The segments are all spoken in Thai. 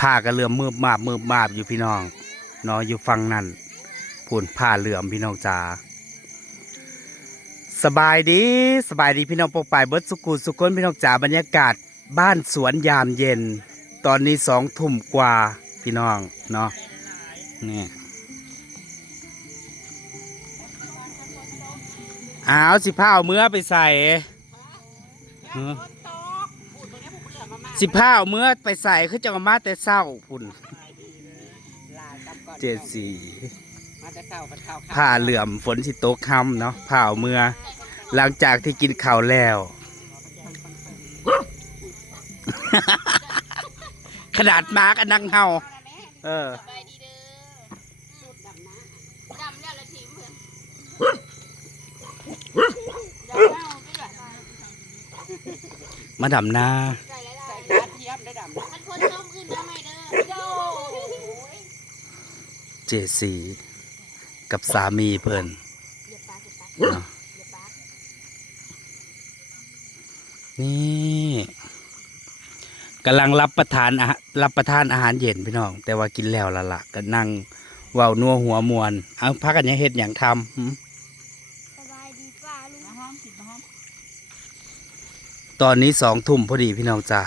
ผ้าก็เลื่อมมืบมาบมืบมาบอยู่พี่น้องเนาะอยู่ฟังนั่นพูนผ้าเหลื่อมพี่น้องจ๋าสบายดีสบายดีพี่น้องปกปายเบิร์ดสุกุสุกนพี่น้องจ๋าบรรยากาศบ้านสวนยามเย็น ตอนนี้สองทุ่มกว่าพี่น้องเนาะนี่อ้าวสิผ้าเอาเมื่อไปใส่ สิผ้าเอาเมื่อไปใส่คือจะเอามาแต่เศร้าพุ่นเจ็ดสี่มาแต่เช้ามันเข้าผ้าเหลื่อมฝนสิตกค่ำเนาะผ้าเอาเมื่อ หลังจากที่กินข้าวแล้ว ขนาดหมากันนั่งเฮาเออสบายดีเด้อสูตรดำนะดำแล้วละทีเพื่อนดำแล้วก็อยากมาดำนา ใส่ไรได้ ใส่กระเทียมได้ดำ มันคนต้มอื่นมาใหม่เด้อโด เจสีกับสามีเพิ่นเหยียบปากเหยียบปากเนาะเหยียบปากนี่กำลังรับประทานอาหารรับประทานอาหารเย็นพี่น้อง แต่ว่ากินแล้วละละก็นั่งเว้านัวหัวมวน เอาพักกันยังเฮ็ดอย่างทำหึสบายดีป้าลุงน้ำหอมกินน้ำหอมตอนนี้สองทุ่มพอดีพี่น้องจ๋า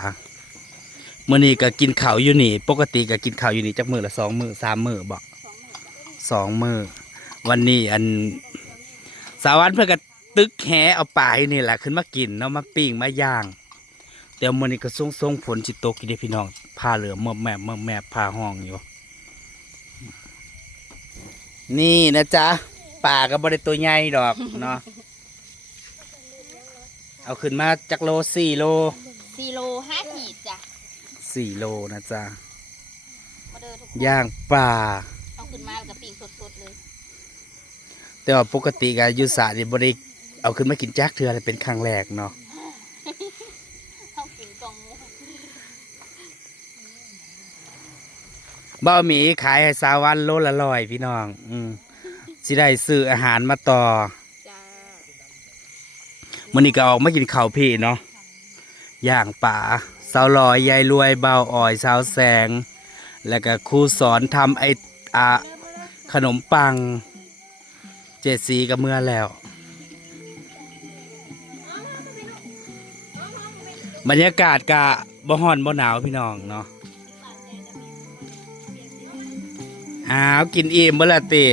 มื่อนี้ก็กินข้าวอยู่นี่ ปกติก็กินข้าวอยู่นี่จักมือละสองมือสามมือบอก สองหมื่นจ้ะสองมือวันนี้อันสาวันเพื่อก็ตึกแหเอาปลาอยู่นี่แหละขึ้นมากินเนาะมาปิ้งมาย่างแต่มื่อนี้ก็ส่งส่งๆฝนจิตตกอยู่เด้พี่น้องผ้าเหลือมเมื่อแม่เมื่อแม่ผ้าห้องอยู่ นี่นะจ๊ะป่าก็บริตัวใหญ่ดอกเนาะเอาขึ้นมาจากโลสี่โลสี่โลห้าขีดจ้ะสี่โลนะจ๊ะมาเด้อทุกคนย่างปลาเอา ขึ้นมาแล้วก็ปิ้งสดๆเลย แต่ว่าปกติก็อยุสานี่บริเอาขึ้นมากินจักเทือเลยเป็นครั้งแรกเนาะเอากินกล่องหมูบ่าวหมีขายให้สาววันโลละร้อยพี่น้อง อืมสิได้ซื้ออาหารมาต่อจ้ามื้อนี้ก็ออกมากินข้าวพี่เนาะย่างป่าสาวลอยยายรวยเบาวอ่อยสาวแสง แล้วก็ครูสอนทำไอ อาขนมปังเจ็ดสีกับเมื่อแล้ว บรรยากาศกะบ่ฮ้อนบ่หนาวพี่น้องเนาะอ้าวกินอิ่มเมื่อละตี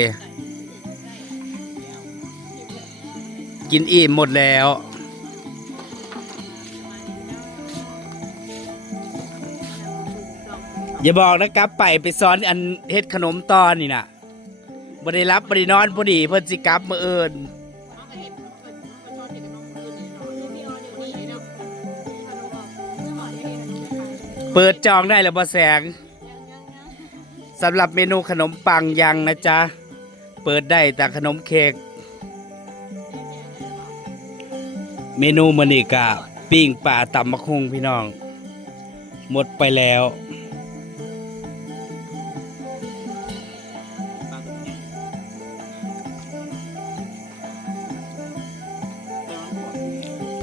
กินอิ่มหมดแล้ว อย่าบอกนะครับไปไปซ้อนอันเฮ็ดขนมตอนนี่นะบ่ได้รับบได้นอนพอดีเพิ่นสิกลับมื้อนเอาไปเห็ดเปิดเปิดช้อนเห็ดกับน้องคืนนี่เนาะมีออเดี๋ยวนี้เนาเอาลงออกเมื่อหอดได้ห็ดกับน้อเปิดจองได้แล้วบ่แสงสำหรับเมนูขนมปังยังนะจ๊ะ เปิดได้แต่ขนมเค้กเมนูมื้อนี้ก็ปิ้งปลาตำมะคุงพี่น้อง หมดไปแล้ว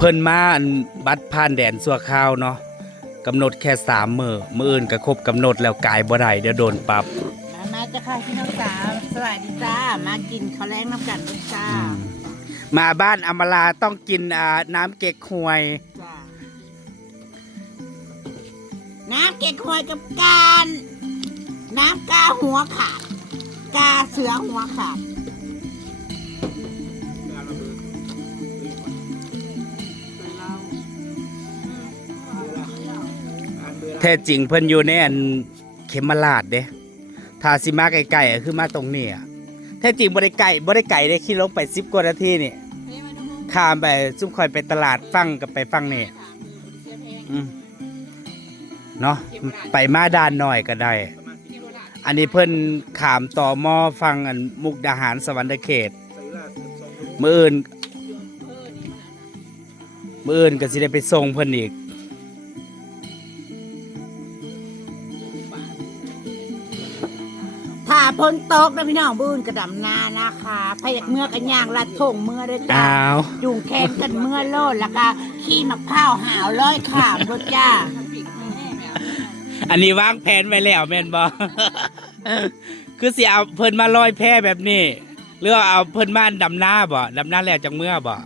เพิ่นมาอันบัตรผ่านแดนสัวข้าวเนาะกำหนดแค่สามมือมืออื่นก็ครบกำหนดแล้วกายบ่ได้เดี๋ยวโดนปรับ มามาจะค่ะพี่น้องสาวสวัสดีจ้า มากินข้าวแรงน้ำกันด้วยจ้ามาบ้านอมราต้องกินอ่าน้ำเก๊กฮวย จ้าน้ำเก๊กฮวยกับการ น้ำกาหัวขาด กาเสือหัวขาด แท้จริงเพิ่นอยู่ในอันเขมราชเด้ถ้าสิมาไกลๆอะคือมาตรงนี้อะแท้จริงบ่ได้ไกลบ่ได้ไกลได้ขี่ลงไป10กว่านาทีนี่ข้ามไปซุมคอยไปตลาดฟังกับไปฟังนี่ถามคือเสียเพลงอืมเนาะไปมาด้านหน่อยก็ได้ อันนี้เพิ่นขามต่อมอฟังอันมุกดาหารสวรรค์เขตมื้ออื่นมื้ออื่นก็สิได้ไปส่งเพิ่นอีก พ้นตกนะพี่น้องบุญกระดำนานะคะพยักเมื่อกันย่างลัดทงเมื่อด้วยจ้าอ้าวจุงแขนกันเมื่อโลดแล้วก็ขี้มะพร้าวหาวร้อยขามรถจ้าอันนี้วางแผนไว้แล้วแม่นบ่ คือสิเอาเพิ่นมาลอยแพแบบนี้ หรือว่าเอาเพิ่นมาดำน้าบ่ดำน้าแล้วจังเมื่อบ่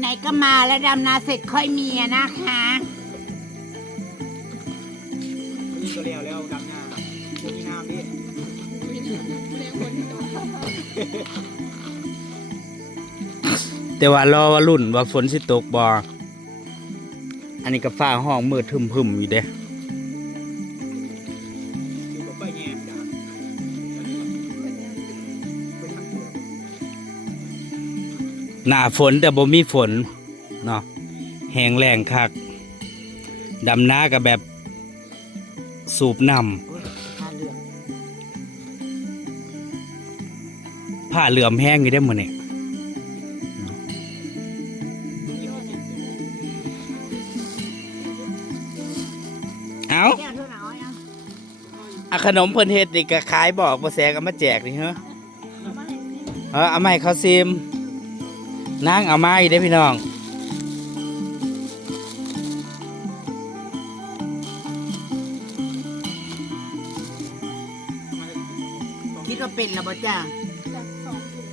ไหนๆก็มาแล้วดำนาเสร็จค่อยมีอะนะคะ ก็เลี้ยวแล้วดำนามีน้ำดิเลี้ยงคนที่โดนแต่ว่ารอว่ารุ่นว่าฝนสิตกบ่อันนี้ก็ฟ้าห้องมืดทึมๆอยู่เด้อยู่กับไปแง่จ้ะไปทางเสือหน้าฝนแต่บ่มีฝนเนาะแห้งแล้งคักดำนาก็แบบ สูบน้ำผ้าเหลืองผ้าเหลื่อมแห้งอยู่ได้อมื้อนี้เอ้าแก้วเท่าไหร่เอาอะขนมเพิ่นเฮ็ดนี่ก็ขายบอกบ่แสก็มาแจกนี่เหรอเออเอามาให้เขาซิมนางเอาไมาอีกเด้พี่น้อง เป็นแล้วบ่จ้าจากสองถุง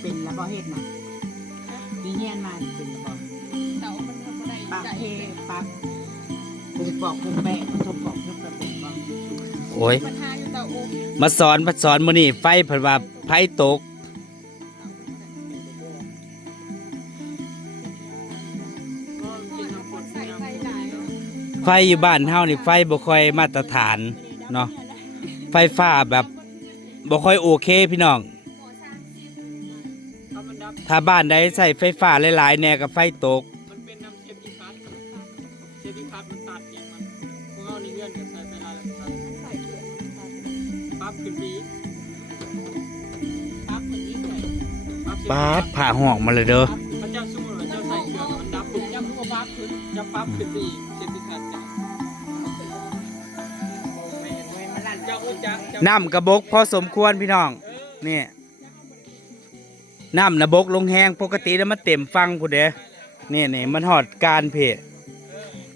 เป็นแล้วบ่เฮ็ดนะมีเฮียนมาเป็นแล้วบ่แต่ว่ามันทำอะไรปักใจเทปักกูจะบอกกูแม่กูจะบอกทุกประเป็นบ่โอ้ย ปัญหาอยู่แต่โอ้มาสอนมาสอนมื้อนี้ไฟเพิ่นว่าไฟตกใส่ใจหลายไฟอยู่บ้านเฮานี่ไฟบ่ค่อยมาตรฐานเนาะไฟฟ้าแบบ บ่ค่อยโอเคพี่น้องถ้ามันดับถ้าบ้านใดใส่ไฟฟ้าหลายๆแน่ก็ไฟตก มันเป็นน้ำเชฟที่คัดเชฟที่คัดมันตัดเองมันพวกเราในเงื่อนกับใส่ไฟลายตัดใส่เกลือปั๊บขึ้นปีปักคนนี้เลยปั๊บเชฟปาดผ่าห้องมาเลยเด้อพระเจ้าสู้พระเจ้าใส่เกลือมันดับปุ๊บย่ำตัวปั๊บขึ้นจะปั๊บขึ้นปีเชฟที่คัด น้ำกระบกพอสมควรพี่น้องนี่น้ำนะบกลงแห้งปกติแล้วมันเต็มฟังพูดเด้นี่นี่มันหอดการเพจ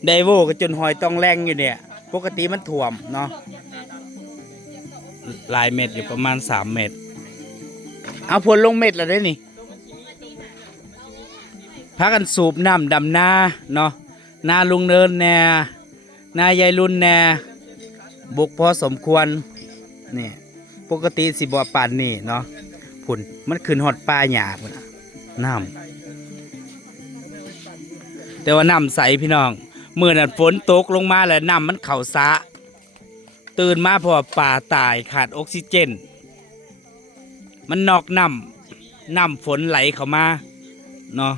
ไดโวก็จนหอยต้องแรงอยู่เนี่ย ปกติมันถ่วมเนาะลายเม็ดอยู่ประมาณสามเม็ดเอาผลลงเม็ดแล้วได้นี่พากันสูบน้ำดำนาเนาะนาลุงเนินแน่นายายรุ่นแน่บุกพอสมควร นี่ปกติสิบ่ปานนี่เนาะผุนมันขึ้นฮอดปลาหยาพุ่นน่ะน้ำแต่ว่าน้ำใสพี่น้องเมื่อนั้นฝนตกลงมาแล้วน้ำมันเข่าสะตื่นมาเพราะว่าป่าตายขาดออกซิเจน มันนอกน้ำน้ำฝนไหลเข้ามาเนาะ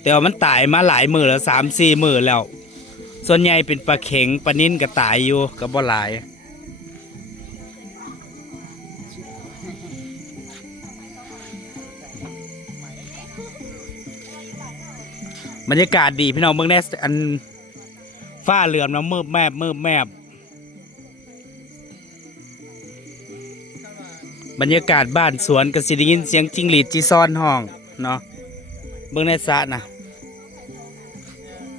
แต่ว่ามันตายมาหลายมือแล้วสามสี่มือแล้ว ส่วนใหญ่เป็นปลาเข็งปลานิ่นก็ตายอยู่ก็บ่หลาย บรรยากาศดีพี่น้องเมืองแน่อันฟ้าเหลือมน้ำมืบแมบมืบแมบบรรยากาศบ้านสวนก็สิได้ยินเสียงจิงหรีดจีซ่อนห้องเนาะเบื้องในสระนะ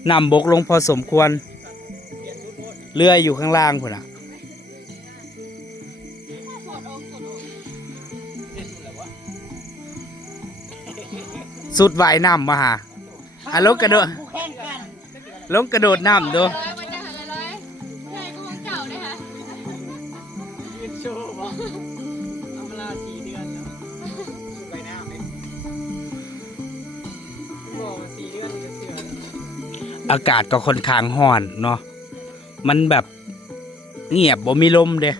นำบกลงพอสมควรเรืออยู่ข้างล่างพุ่นอะสุดว่ายน้ำมาหา อะลงกระโดดกูแข่งกันลงกระโดดน้ำดูร้อยมันจะหันละร้อยใช่ก็ของเก่าเลยค่ะยืนโชว์บ่ทำเวลาสี่เดือนแล้วไปหน้าไหมบอกว่าสี่เดือนนี่ก็เสือแล้วอากาศก็ค่อนข้างห้อนเนาะ มันแบบเงียบบ่มีลมเด้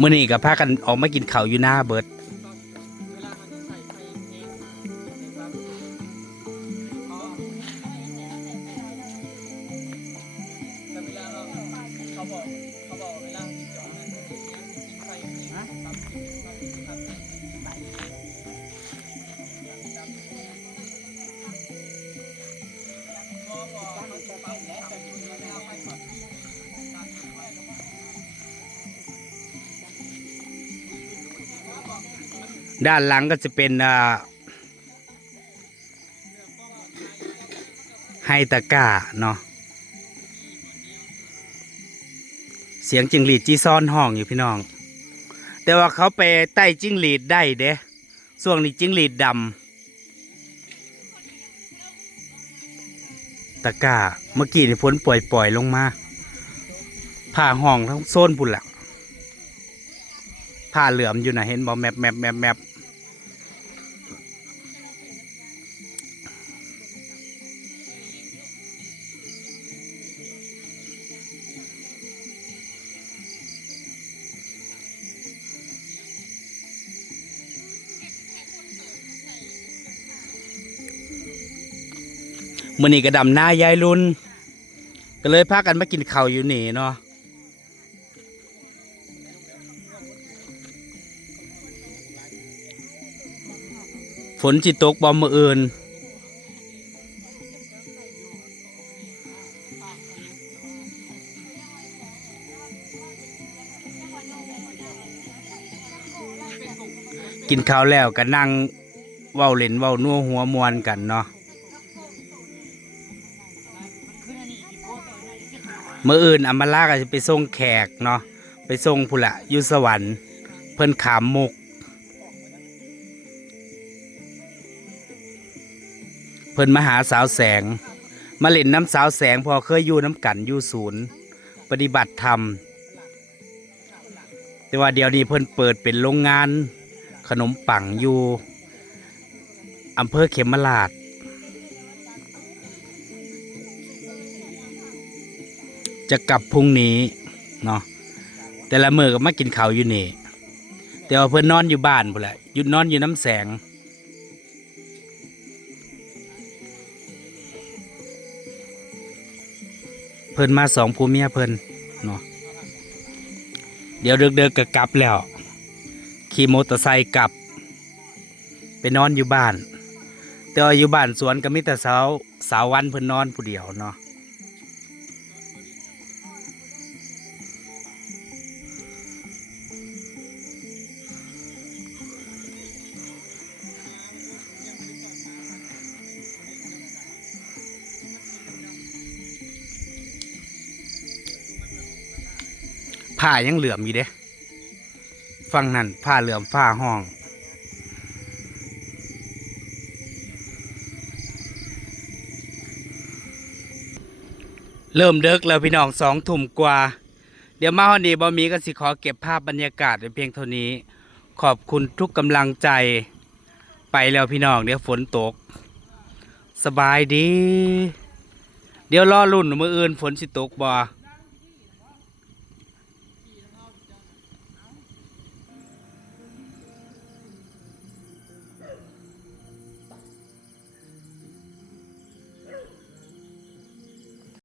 มื้อนี้ก็พากันออกมากินข้าวอยู่หน้าเบิด ด้านหลังก็จะเป็นไฮตะก้าเนาะเสียงจิงหรีดจีซ่อนห้องอยู่พี่น้อง แต่ว่าเขาไปใต้จิงหรีดได้เด้ส่วงนี้จิงหรีดดำตะก้าเมื่อกี้นี่ฝนปล่อยๆลงมาผ่าห้องทั้งโซนพุ่นละผ่าเหลือมอยู่นะเห็นบอแมปแมปแมปแมป มื่อนี้ก็ดำหน้ายายรุ่นก็เลยพากันมากินข้าวอยู่นี่เนาะฝนจิตกบอมมืออื่นกินข้าวแล้วก็นั่งเว้าเล่นเว้านัวหัวมวนกันเนาะ มื่ออื่นอำมาลาก็จะไปส่งแขกเนาะไปส่งผู้ละยุสวรรค์เพิ่นขามมุก เพิ่นมาหาสาวแสง มาเล่นน้ำสาวแสงพอเคยอยู่น้ำกันอยู่ศูนย์ ปฏิบัติธรรม แต่ว่าเดี๋ยวนี้เพิ่นเปิดเป็นโรงงาน ขนมปังอยู่อำเภอเขมราช จะกลับพรุ่งนี้เนาะแต่ละมือก็มากินข้าวอยู่นี่แต่ว่าเพิ่นนอนอยู่บ้านพุ่นแหละหยุดนอนอยู่น้ำแสง เพิ่นมาสองผัวเมียเพิ่นเนาะเดี๋ยวเดิกๆก็กลับแล้วขี่มอเตอร์ไซค์กลับ ไปนอนอยู่บ้าน แต่ว่าอยู่บ้านสวนก็มีแต่สาวสาววันเพิ่นนอนผู้เดียวเนาะ ผ้ายังเหลื่อมอยู่เด้ฟังนั่นผ้าเหลื่อมผ้าห้องเริ่มเดึกแล้วพี่น้องสองทุ่มกว่า เดี๋ยวมาฮอนดีบอมีก็สิขอเก็บภาพบรรยากาศไว้เพียงเท่านี้ ขอบคุณทุกกำลังใจ ไปแล้วพี่น้องเดี๋ยวฝนตก สบายดี เดี๋ยวรอรุ่นมืออื่นฝนสิตกบ่